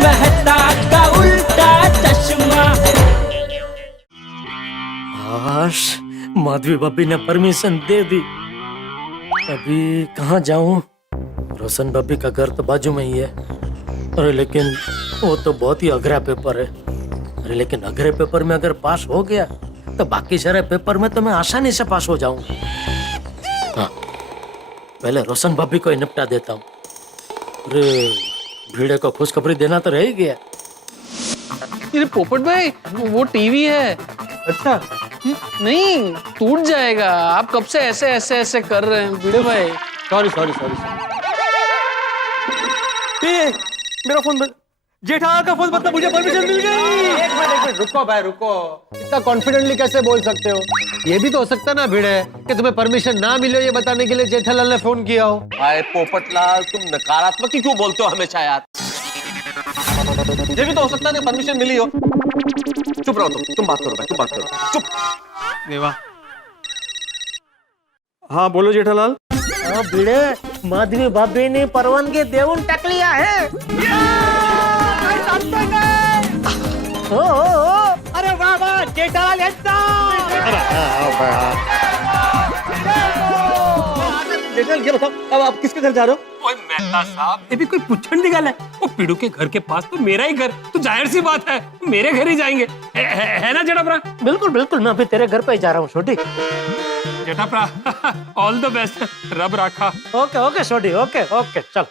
मेहता का उल्टा चश्मा। आश, माधवी भाभी ने परमिशन दे दी। अभी कहाँ जाऊं? रोशन भाभी का घर तो बाजू में ही है। अरे लेकिन वो तो बहुत ही अघरा पेपर है। अरे लेकिन अघरे पेपर में अगर पास हो गया तो बाकी सारे पेपर में तो मैं आसानी से पास हो जाऊं। हाँ, पहले रोशन भाभी को ही निपटा देता हूँ। अरे भीड़े को खुशखबरी देना तो रह ही गया। अरे पोपट भाई, वो टीवी है। अच्छा, नहीं, टूट जाएगा। आप कब से ऐसे ऐसे ऐसे कर रहे हैं भिड़े भाई? Sorry sorry sorry. मेरा फोन बंद। जेठालाल का फोन मतलब मुझे परमिशन मिल गई। एक मिनट रुको भाई रुको। इतना कॉन्फिडेंटली कैसे बोल सकते हो? ये भी तो हो सकता ना भिड़े कि तुम्हें परमिशन ना मिले ये बताने के लिए जेठालाल ने फोन किया हो। भाई पोपटलाल, तुम नकारात्मक ही क्यों बोलते हो हमेशा यार? ये भी तो हो सकता है परमिशन मिली हो। चुप रहो तुम बात करो भाई, तुम बात करो चुप। देवा। हाँ बोलो जेठालाल। हाँ भिड़े, माधवी भाभी ने परवानगी देऊन टाकलिया है। ओ, अरे वाह वाह जेठालाल जेठालाल ये बताओ, अब आप किसके घर जा रहे हो? ओए मेहता साहब, ये भी कोई पुच्छन की गल है? वो पीड़ू के घर के पास तो मेरा ही घर, तो जाहिर सी बात है मेरे घर ही जाएंगे। है ना जेठाप्रा? बिल्कुल बिल्कुल, मैं अभी तेरे घर पे ही जा रहा हूँ छोटी। जेठाप्रा ऑल द बेस्ट, रब राखा। ओके ओके छोटी, ओके ओके चल।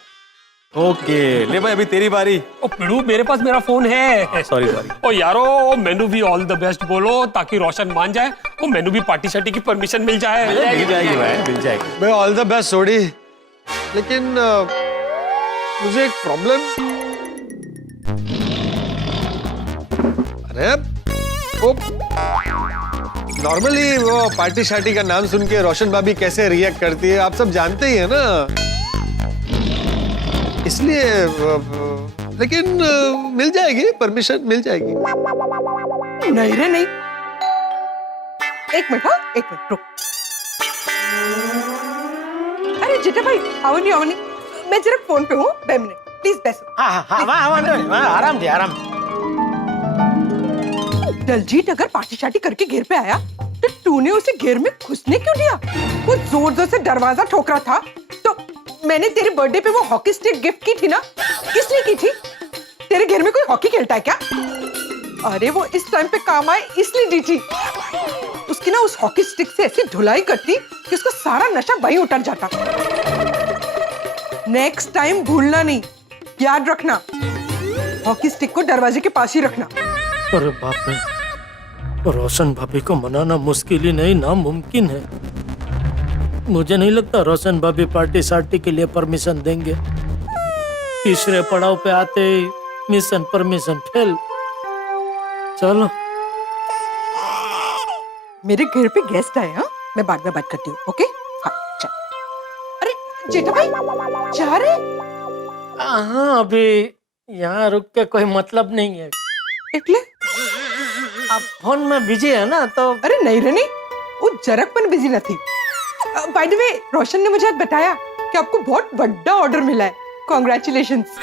ओके ले भाई, अभी तेरी बारी। ओ पीड़ू, मेरे पास मेरा फोन है। Sorry sorry. ओ यारो, मैनू भी ऑल द बेस्ट बोलो ताकि रोशन मान जाए। ओ मैनू भी पार्टी शार्टी की परमिशन मिल जाए। मिल जाएगी भाई, मिल जाएगी भाई। ऑल द बेस्ट सोडी। लेकिन मुझे एक प्रॉब्लम। अरे वो नॉर्मली वो पार्टी शार्टी का नाम सुन के रोशन भाभी कैसे रिएक्ट करती है आप सब जानते ही है ना, इसलिए लेकिन मिल जाएगी परमिशन, मिल जाएगी। नहीं रे नहीं, एक मिनट, हाँ एक मिनट रुक। अरे जेठा भाई आओ नहीं, मैं जरा फोन पे हूँ, 2 मिनट प्लीज बैठो। हाँ आराम दे आराम। दलजीत अगर पार्टी शार्टी करके घेर पे आया तो तूने उसे घेर में घुसने क्यों दिया? वो जोर जोर से दरवाजा ठोक रहा था, तो मैंने तेरे बर्थडे पे वो हॉकी स्टिक गिफ्ट की थी ना, किसने की थी? तेरे घर में कोई हॉकी खेलता है क्या? अरे वो इस टाइम पे काम आए इसलिए दी थी। उसकी ना उस हॉकी स्टिक से ऐसी धुलाई करती कि उसका सारा नशा वहीं उतर जाता। नेक्स्ट टाइम भूलना नहीं, याद रखना, हॉकी स्टिक को दरवाजे के पास ही रखना। अरे बाप रे, रोशन भाभी को मनाना मुश्किल ही नहीं नामुमकिन है। मुझे नहीं लगता रोशन भाभी पार्टी शार्टी के लिए परमिशन देंगे। तीसरे पड़ाव पे आते ही मिशन परमिशन फेल। चलो मेरे घर पे गेस्ट आए, हाँ मैं बाद में बात करती हूँ। ओके हाँ चल। अरे जेठा भाई जा रहे? हाँ अभी यहाँ रुक के कोई मतलब नहीं है। એટલે आप फोन में बिजी है ना तो। अरे नहीं रे नहीं, वो जरक पण बिजी नहीं। बाय द वे रोशन ने मुझे आज बताया कि आपको बहुत बड़ा ऑर्डर मिला है। कॉन्ग्रेचुलेशंस।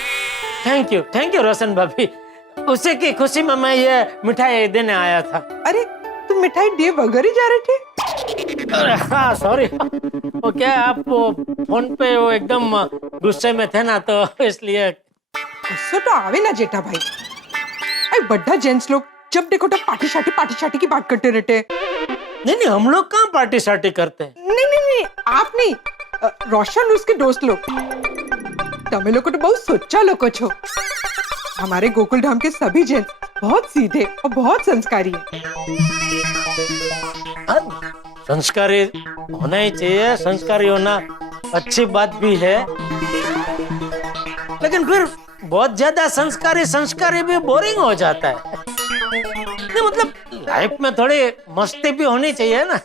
थैंक यू रोशन भाभी। उसी की खुशी में मैं ये मिठाई देने आया था। अरे तुम मिठाई दिए बगैर ही जा रहे थे? हाँ सॉरी, वो क्या आप फोन पे वो एकदम गुस्से में थे ना तो इसलिए। गुस्सा तो आवे ना जेठा भाई, अरे बड़ा जेंट्स लोग जब देखो तब पार्टी शार्टी की बात करते रहते। नहीं हम लोग कहाँ पार्टी शार्टी करते हैं। नहीं आप नहीं, रोशन उसके दोस्त लोग। तमे लोग तो बहुत सोचा लोग छो। हमारे गोकुल धाम के सभी जेंट्स बहुत सीधे और बहुत संस्कारी हैं। संस्कारी होना ही चाहिए, संस्कारी होना अच्छी बात भी है, लेकिन फिर बहुत ज्यादा संस्कारी भी बोरिंग हो जाता है। नहीं मतलब लाइफ में थोड़ी मस्ती भी होनी चाहिए ना।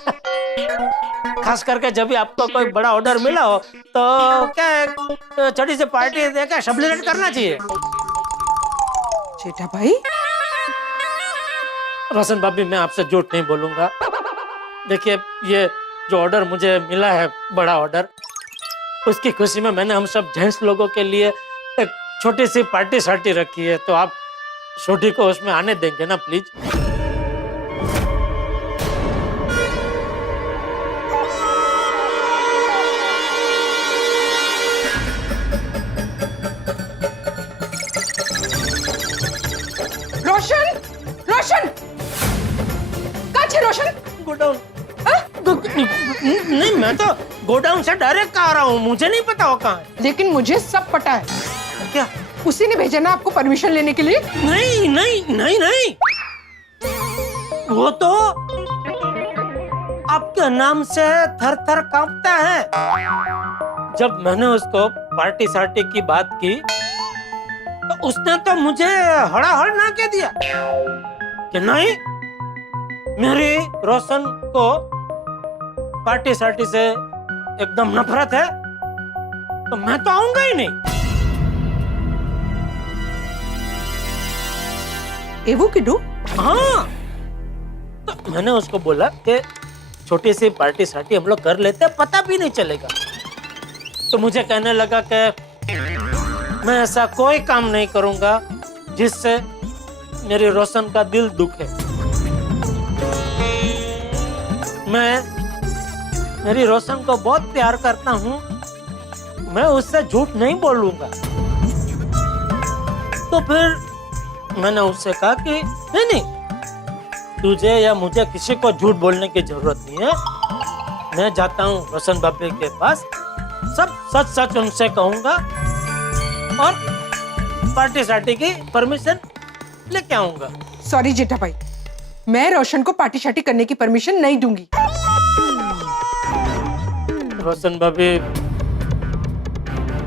खास करके जब भी आपको कोई बड़ा ऑर्डर मिला हो तो क्या छोटी सी पार्टी देकर सेलिब्रेट करना चाहिए। जेठा भाई रोशन भाभी, मैं आपसे झूठ नहीं बोलूंगा। देखिए ये जो ऑर्डर मुझे मिला है, बड़ा ऑर्डर, उसकी खुशी में मैंने हम सब जेंट्स लोगों के लिए एक छोटी सी पार्टी सार्टी रखी है, तो आप छोटी को उसमें आने देंगे ना प्लीज? रोशन, रोशन, कहाँ छे रोशन? गोडाउन। नहीं, मैं तो गोडाउन से डायरेक्ट आ रहा हूँ, मुझे नहीं पता वो कहाँ है। लेकिन मुझे सब पता है। क्या? उसी ने भेजा ना आपको परमिशन लेने के लिए? नहीं नहीं नहीं नहीं, वो तो आपके नाम से थर थर कांपता है। जब मैंने उसको पार्टी सार्टी की बात की तो उसने तो मुझे हड़ाहड़ ना कह दिया कि नहीं, मेरी रोशन को पार्टी सार्टी से एकदम नफरत है, तो मैं तो आऊंगा ही नहीं। एवो किडू? हाँ, तो मैंने उसको बोला कि छोटी सी पार्टी सार्टी हम लोग कर लेते हैं, पता भी नहीं चलेगा। तो मुझे कहने लगा कि मैं ऐसा कोई काम नहीं करूंगा जिससे मेरी रोशन का दिल दुखे। मैं मेरी रोशन को बहुत प्यार करता हूँ, मैं उससे झूठ नहीं बोलूंगा। तो फिर मैंने उससे कहा कि नहीं, तुझे या मुझे किसी को झूठ बोलने की जरूरत नहीं है। मैं जाता हूँ रोशन बाबे के पास, सब सच सच उनसे कहूंगा और पार्टी सार्टी की परमिशन लेके आऊंगा। सॉरी जेठा भाई, मैं रोशन को पार्टी शार्टी करने की परमिशन नहीं दूंगी। रोशन बाबी,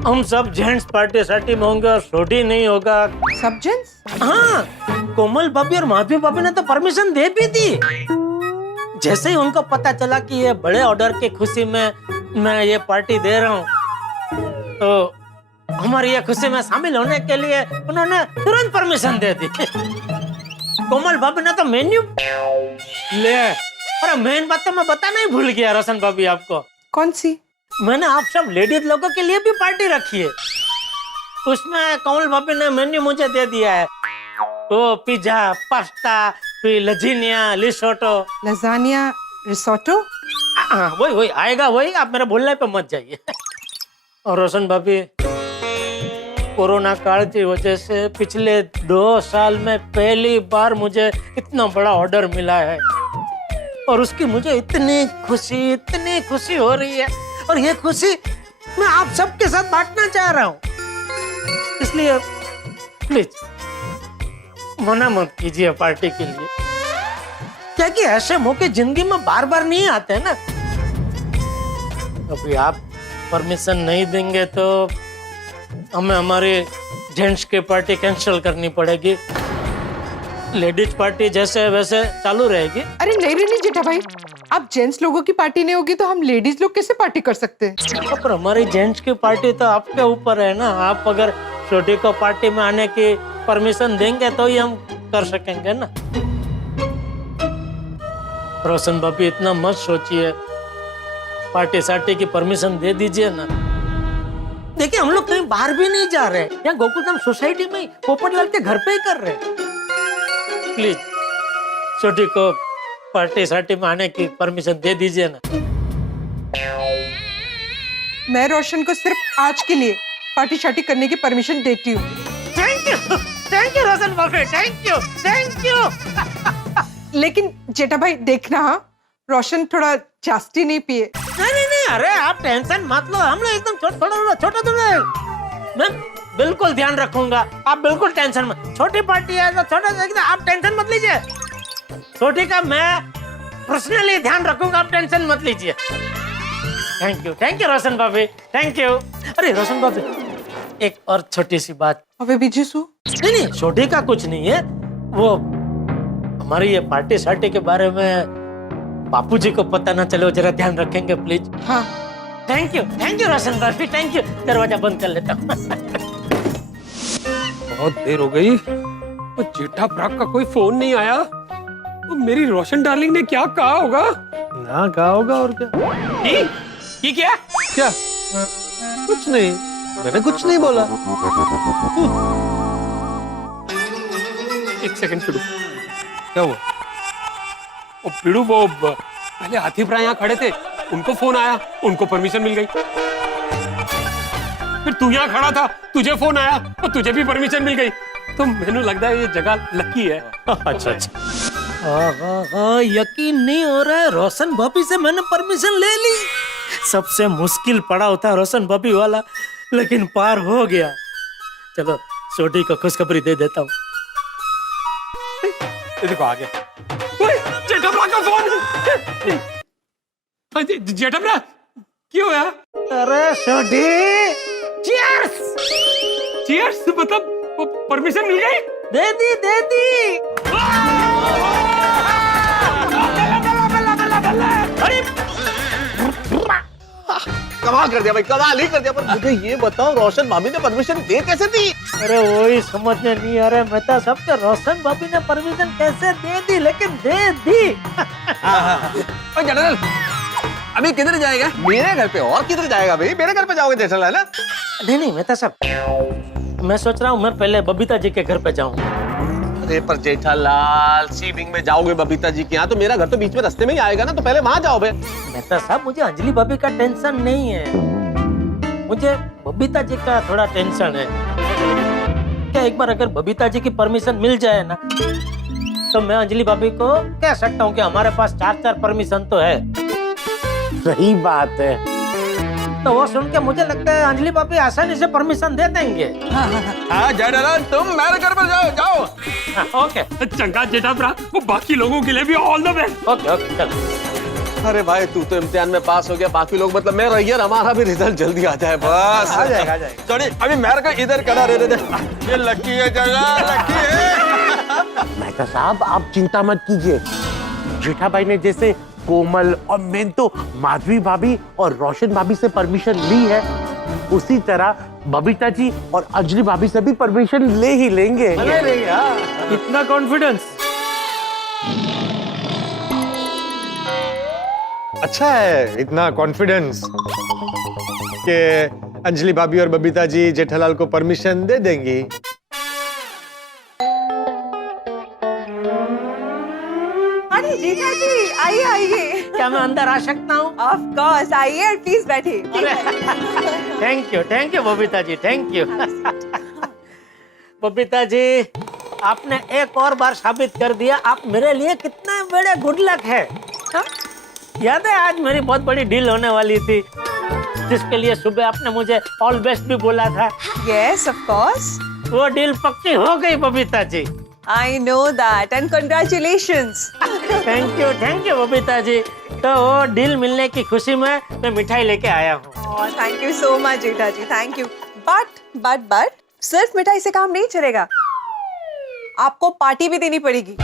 हम सब जेंट्स पार्टी सार्टी में होंगे और छोटी नहीं होगा। सब जेंट्स? हाँ, कोमल भाभी और माधवी भाभी ने तो परमिशन दे भी दी। जैसे ही उनको पता चला कि ये बड़े ऑर्डर की खुशी में मैं ये पार्टी दे रहा हूँ, तो हमारी ये खुशी में शामिल होने के लिए उन्होंने तुरंत परमिशन दे दी। कोमल भाभी ने तो मेन्यू ले, अरे मेन बात तो मैं बताना ही भूल गया रोशन भाभी आपको। कौन सी? मैंने आप सब लेडीज लोगों के लिए भी पार्टी रखी है, उसमें कोमल भाभी ने मेन्यू मुझे दे दिया है। वो पिज्जा, पास्ता, फिर लजीनिया, लिसोटो, लजानिया, रिसोटो। वही वही आएगा, वही, आप मेरे बोलने पे मत जाइए। और रोशन भाभी, कोरोना काल की वजह से पिछले 2 साल में पहली बार मुझे इतना बड़ा ऑर्डर मिला है और उसकी मुझे इतनी खुशी हो रही है, और ये खुशी मैं आप सबके साथ बांटना चाह रहा हूँ। इसलिए प्लीज मना मत कीजिए पार्टी के लिए, क्या कि ऐसे मौके जिंदगी में बार बार नहीं आते हैं ना। अभी आप परमिशन नहीं देंगे तो हमें हमारी जेंट्स की पार्टी कैंसिल करनी पड़ेगी, लेडीज पार्टी जैसे वैसे चालू रहेगी। अरे नहीं जेठा भाई, आप जेंट्स लोगों की पार्टी नहीं होगी तो हम लेडीज लोग कैसे पार्टी कर सकते हैं? पर हमारी जेंट्स की पार्टी तो आपके ऊपर है ना। आप अगर छोटी को पार्टी में आने की परमिशन देंगे तो ही हम कर सकेंगे ना। रोशन भाभी, इतना मत सोचिए, पार्टी सार्टी की परमिशन दे दीजिए ना। देखिए, हम लोग कहीं बाहर भी नहीं जा रहे, यहाँ गोकुलधाम सोसाइटी में पोपटलाल के घर पे ही कर रहे हैं। प्लीज छोटी को पार्टी सार्टी में आने की परमिशन दे दीजिए ना। मैं रोशन को सिर्फ आज के लिए पार्टी शार्टी करने की परमिशन देती हूँ। थैंक यू रोशन भाभी, थैंक यू। लेकिन जेठा भाई देखना, हाँ, रोशन थोड़ा जास्ती नहीं पिए। नहीं, अरे आप टेंशन मत लो, हम लोग एकदम छोटा मैं बिल्कुल ध्यान रखूंगा, आप बिल्कुल टेंशन मत। छोटी पार्टी है तो छोटा, आप टेंशन मत लीजिए। छोटी का मैं पर्सनली ध्यान रखूंगा, आप टेंशन मत लीजिए। थैंक यू रोशन भाभी, थैंक यू। अरे रोशन भाभी, एक और छोटी सी बात। अबे बीजीसु? नहीं, छोटी का कुछ नहीं है, वो हमारी ये पार्टी सार्टी के बारे में बापूजी को पता ना चले, जरा ध्यान रखेंगे प्लीज। हाँ। थैंक यू रोशन भाभी, थैंक यू। दरवाजा बंद कर लेता हूँ। बहुत देर हो गई, वो जेठा प्राक का कोई फोन नहीं आया। वो मेरी रोशन डार्लिंग ने क्या कहा होगा? ना कहा होगा और क्या? ये क्या? क्या? कुछ नहीं, मैंने कुछ नहीं बोला। एक सेकंड पिड़ू, क्या हुआ? ओ पिड़ू, वो पहले आतिफ राय यहाँ खड़े थे, उनको फोन आया, उनको परमिशन मिल गई। फिर तू यहाँ खड़ा था, तुझे फोन आया और तुझे भी परमिशन मिल गई। तो मैंने लगता है ये जगह लकी है। अच्छा अच्छा, यकीन नहीं हो रहा है, रोशन भाभी से मैंने परमिशन ले ली। सबसे मुश्किल पड़ा होता है रोशन भाभी वाला, लेकिन पार हो गया। चलो छोटी को खुशखबरी दे देता हूँ। ये देखो आ गया। ओए, जेठमरा का फोन। जेठमरा, क्यों होया? अरे छोटी, चीयर्स। चीयर्स मतलब परमिशन मिल गई? दे दी। कमाल कर दिया भाई, कमाल ही कर दिया। पर मुझे ये बताओ, रोशन भाभी ने परमिशन दे कैसे दी? अरे वही समझ में नहीं आ रहा मेहता साहब के रोशन भाभी ने परमिशन कैसे दे दी, लेकिन दे दी। जनरल, अभी किधर जाएगा? मेरे घर पे। और किधर जाएगा भाई? मेरे घर पे जाओगे जेठल, है ना? नहीं मेहता साहब, मैं सोच रहा हूँ मैं पहले बबीता जी के घर पे जाऊँ। अरे पर जेठालाल, सी विंग में जाओगे बबीता जी के यहाँ, तो मेरा घर तो बीच में रास्ते में ही आएगा ना, तो पहले वहां जाओ बे। मेहता साहब, मुझे अंजलि भाभी का टेंशन नहीं है, मुझे बबीता जी का थोड़ा टेंशन है। क्या एक बार अगर बबीता जी की परमिशन मिल जाए ना, तो मैं अंजलि भाभी को कह सकता हूँ कि हमारे पास 4 परमिशन तो है। सही बात है। तो वो सुन के मुझे लगता है अंजलि भाभी आसानी से परमिशन दे देंगे। हाँ जेठालाल, तुम मेरे घर पर जाओ। हाँ, ओके चंगा जेठमरा, वो बाकी लोगों के लिए भी ऑल द बेस्ट। ओके चलो। अरे भाई, तू तो इम्तिहान में पास हो गया, बाकी लोग मतलब मैं रैयर, हमारा भी रिजल्ट जल्दी आ जाए बस। आ जाएगा। चलिए अभी मेरे को इधर करा दे। ये लकी है जगह, लकी है। मेहता साहब, आप चिंता मत कीजिए। जेठा भाई ने जैसे कोमल और मैं तो माधवी भाभी और रोशन भाभी से परमिशन ली है, उसी तरह बबीता जी और अंजलि भाभी से भी परमिशन ले ही लेंगे। इतना कॉन्फिडेंस? अच्छा है इतना कॉन्फिडेंस कि अंजलि भाभी और बबीता जी जेठालाल को परमिशन दे देंगी। अरे जीजा जी, आइए। क्या मैं अंदर आ सकता हूँ? ऑफ कोर्स, आइए और प्लीज बैठिए। Thank you Babita ji, thank you. Babita ji, आपने एक और बार साबित कर दिया आप मेरे लिए कितने बड़े गुड लक है। हाँ? याद है आज मेरी बहुत बड़ी डील होने वाली थी, जिसके लिए सुबह आपने मुझे ऑल बेस्ट भी बोला था। Yes of course. वो डील पक्की हो गई Babita ji. I know that and congratulations. Thank you Babita ji. तो वो डील मिलने की खुशी में मैं मिठाई लेके आया हूँ। Oh, thank you so much Jetha ji, thank you. But सिर्फ मिठाई से काम नहीं चलेगा, आपको पार्टी भी देनी पड़ेगी।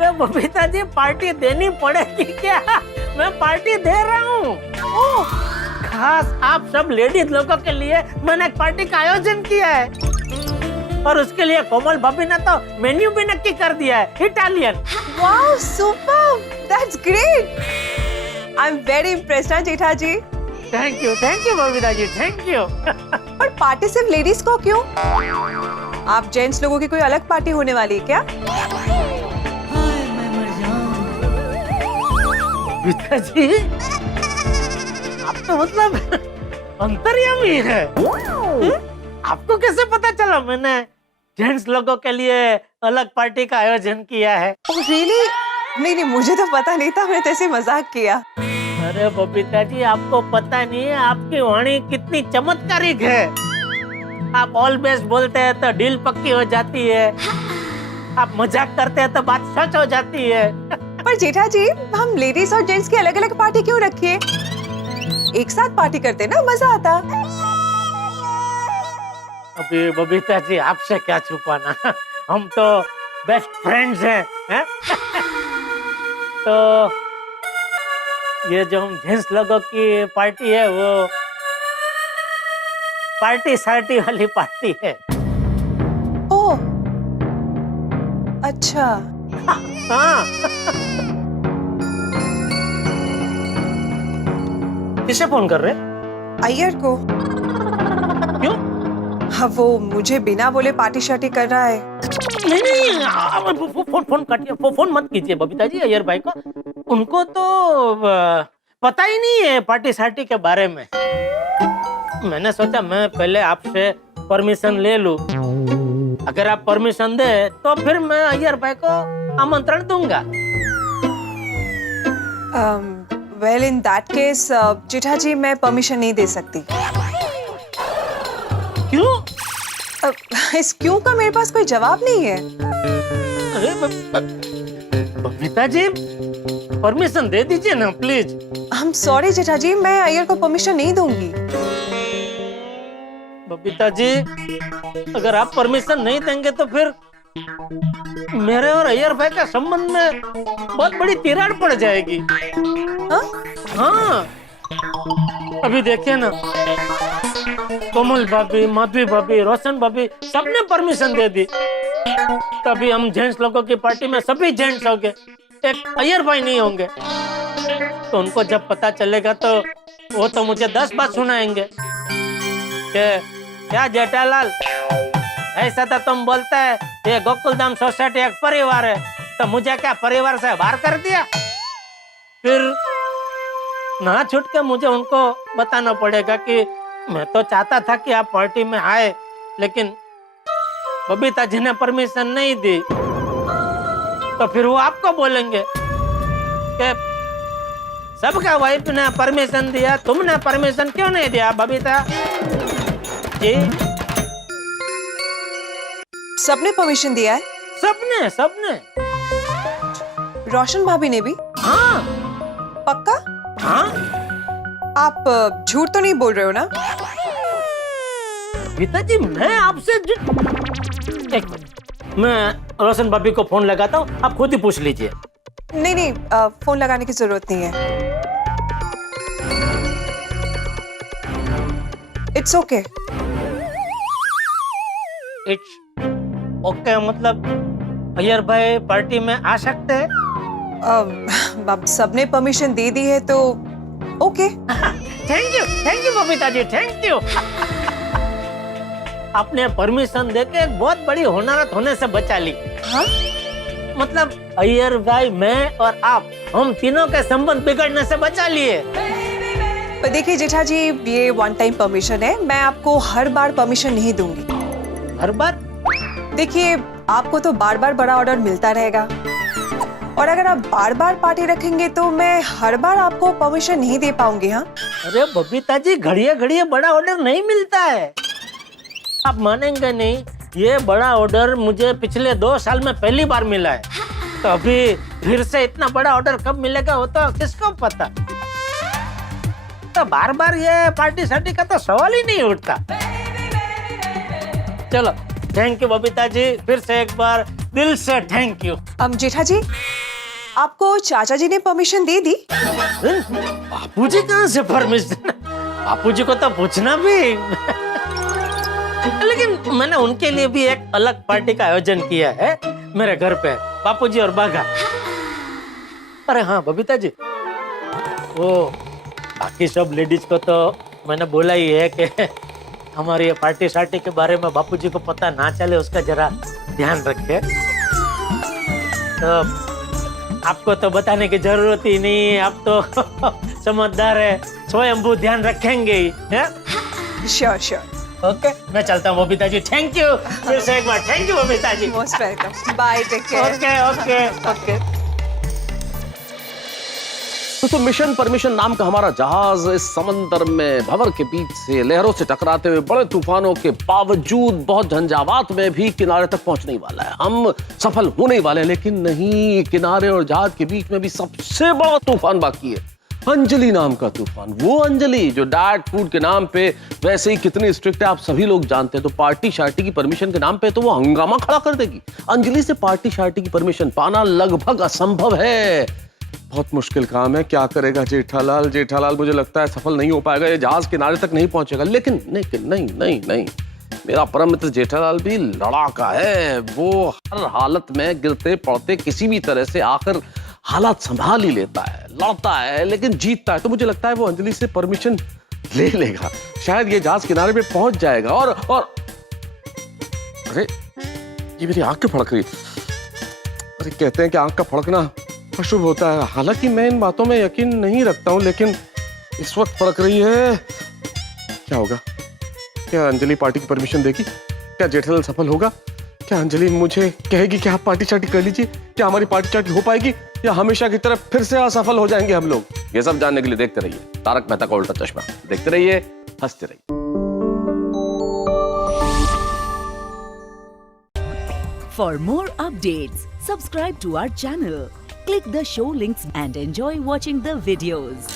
तो बबीता जी, पार्टी देनी पड़ेगी क्या? मैं पार्टी दे रहा हूँ। ओह, खास आप सब लेडीज लोगों के लिए मैंने एक पार्टी का आयोजन किया है, और उसके लिए कोमल भाभी ने तो मेन्यू भी नक्की कर दिया है, Italian. wow, superb. That's great. I'm very impressed ना Jetha ji. Thank you Babita ji, thank you. पर पार्टी सिर्फ लेडीज को क्यों? आप जेंट्स लोगों की कोई अलग पार्टी होने वाली है क्या? बबीता जी, आप तो मतलब अंतर्यामी है। आपको कैसे पता चला मैंने जेंट्स लोगों के लिए अलग पार्टी का आयोजन किया है? Oh, really? नहीं, मुझे तो पता नहीं था, मैंने तो ऐसे मजाक किया। अरे बबीता जी, आपको पता नहीं है आपकी वाणी कितनी चमत्कारिक है। आप ऑल बेस्ट बोलते हैं तो डील पक्की हो जाती है, आप मजाक करते हैं तो बात सच हो जाती है। पर जेठा जी, हम लेडीज और जेंट्स की अलग अलग पार्टी क्यों रखिए? एक साथ पार्टी करते ना, मजा आता। अभी बबीता जी, आपसे क्या छुपाना, हम तो बेस्ट फ्रेंड्स हैं, हैं? तो ये जो हम जेंट्स लोगों की पार्टी है, वो पार्टी सार्टी वाली पार्टी है। ओह, अच्छा। हाँ। किसे फोन कर रहे? अय्यर को। क्यों? हाँ, वो मुझे बिना बोले पार्टी शार्टी कर रहा है। नहीं नहीं, फोन काटिए, फोन मत कीजिए बबीता जी अय्यर भाई को। उनको तो पता ही नहीं है पार्टी शार्टी के बारे में। मैंने सोचा मैं पहले आपसे परमिशन ले लूं। अगर आप परमिशन दे तो फिर मैं अय्यर भाई को आमंत्रण दूंगा। वेल इन दैट केस जेठा जी, मैं परमिशन नहीं दे सकती। क्यों? इस क्यों का मेरे पास कोई जवाब नहीं है। अरे बबीता जी परमिशन दे दीजिए ना प्लीज। आई एम सॉरी जेठा जी, मैं अय्यर को परमिशन नहीं दूंगी। बबीता जी अगर आप परमिशन नहीं देंगे तो फिर मेरे और अय्यर भाई का संबंध में बहुत बड़ी तिराड़ पड़ जाएगी। हाँ? हाँ, अभी देखिए ना, कोमल भाभी, माधवी भाभी, रोशन भाभी सबने परमिशन दे दी। तभी हम जेंट्स लोगों की पार्टी में सभी जेंट्स होंगे, एक अय्यर भाई नहीं होंगे। तो उनको जब पता चलेगा तो वो तो मुझे 10 बात सुनाएंगे कि क्या जेठालाल, ऐसा तो तुम बोलते है ये गोकुलधाम सोसाइटी एक परिवार है, तो मुझे क्या परिवार से बाहर कर दिया? फिर ना छूट के मुझे उनको बताना पड़ेगा कि मैं तो चाहता था कि आप पार्टी में आए, लेकिन बबीता जी ने परमिशन नहीं दी। तो फिर वो आपको बोलेंगे कि सबका वाइफ ने परमिशन दिया, तुमने परमिशन क्यों नहीं दिया बबीता जी? सबने परमिशन दिया है? सबने। रोशन भाभी ने भी? हाँ पक्का? हाँ। आप झूठ तो नहीं बोल रहे हो ना? पिताजी मैं आपसे एक मिनट, मैं रोशन भाभी को फोन लगाता हूँ, आप खुद ही पूछ लीजिए। नहीं, फोन लगाने की जरूरत नहीं है। It's okay. इट्स ओके मतलब अय्यर भाई पार्टी में आ सकते हैं? अब सबने परमिशन दे दी है तो okay. Thank you Babita ji, thank you. आपने परमिशन देके एक बहुत बड़ी होनारत होने से बचा ली। हाँ? मतलब अय्यर भाई, मैं और आप, हम तीनों के संबंध बिगड़ने से बचा लिए। पर देखिए जेठा जी, ये वन टाइम परमिशन है, मैं आपको हर बार परमिशन नहीं दूंगी। हर बार? देखिए आपको तो बार बार बड़ा ऑर्डर मिलता रहेगा, और अगर आप बार बार पार्टी रखेंगे तो मैं हर बार आपको परमिशन नहीं दे पाऊंगी। हाँ? अरे बबीता जी घड़िया घड़िया बड़ा ऑर्डर नहीं मिलता है, आप मानेंगे नहीं। ये बड़ा ऑर्डर मुझे पिछले 2 साल में पहली बार मिला है, तो अभी फिर से इतना बड़ा ऑर्डर कब मिलेगा वो तो किसको पता। तो बार बार ये पार्टी शार्टी का तो सवाल ही नहीं उठता। चलो थैंक यू बबीता जी, फिर से एक बार दिल से थैंक यू। जेठा जी, आपको चाचा जी ने परमिशन दे दी? बापूजी कहाँ से परमिशन? बापूजी को तो पूछना भी। लेकिन मैंने उनके लिए भी एक अलग पार्टी का आयोजन किया है मेरे घर पे, बापूजी और बागा। अरे हाँ बबीता जी, वो बाकी सब लेडीज को तो मैंने बोला ही है कि हमारी ये पार्टी शार्टी के बारे में बापूजी को पता ना चले, उसका जरा ध्यान रखे। तो आपको तो बताने की जरूरत ही नहीं, आप तो समझदार है, स्वयंभू ध्यान रखेंगे ही। श्योर। ओके, मैं चलता हूँ बबीता जी, थैंक यू। फिर से एक बार thank you Babita ji. Most welcome, bye, take care. Okay. तो मिशन परमिशन नाम का हमारा जहाज इस समंदर में भंवर के बीच से लहरों से टकराते हुए बड़े तूफानों के बावजूद बहुत झंझावात में भी किनारे तक पहुंचने वाला है। हम सफल होने वाले हैं, लेकिन नहीं, किनारे और जहाज के बीच में भी सबसे बड़ा तूफान बाकी है, अंजलि नाम का तूफान। वो अंजलि जो डाइट फूड के नाम पे वैसे ही कितनी स्ट्रिक्ट है आप सभी लोग जानते हैं, तो पार्टी शार्टी की परमिशन के नाम पे तो वो हंगामा खड़ा कर देगी। अंजलि से पार्टी शार्टी की परमिशन पाना लगभग असंभव है, बहुत मुश्किल काम है। क्या करेगा जेठालाल मुझे लगता है सफल नहीं हो पाएगा, ये जहाज किनारे तक नहीं पहुंचेगा। लेकिन नहीं, मेरा परम मित्र जेठालाल भी लड़ाका है, वो हर हालत में गिरते पड़ते किसी भी तरह से आकर हालात संभाल ही लेता है, लड़ता है, लेकिन जीतता है। तो मुझे लगता है वो अंजलि से परमिशन ले लेगा, शायद ये जहाज किनारे पे पहुंच जाएगा। और अरे ये मेरी आंख क्यों फड़क रही? अरे कहते हैं कि आंख का फड़कना अशुभ होता है। हालांकि मैं इन बातों में यकीन नहीं रखता हूं, लेकिन इस वक्त फड़क रही है। क्या होगा? क्या अंजलि पार्टी की परमिशन देगी? क्या जेठालाल सफल होगा? क्या अंजलि मुझे कहेगी कि आप पार्टी चार्टी कर लीजिए? क्या हमारी पार्टी चार्टी हो पाएगी, या हमेशा की तरह फिर से असफल हो जाएंगे हम लोग? ये सब जानने के लिए देखते रहिए तारक मेहता का उल्टा चश्मा। देखते रहिए, हंसते रहिए। For more updates, subscribe to our channel, click the show links and enjoy watching the videos.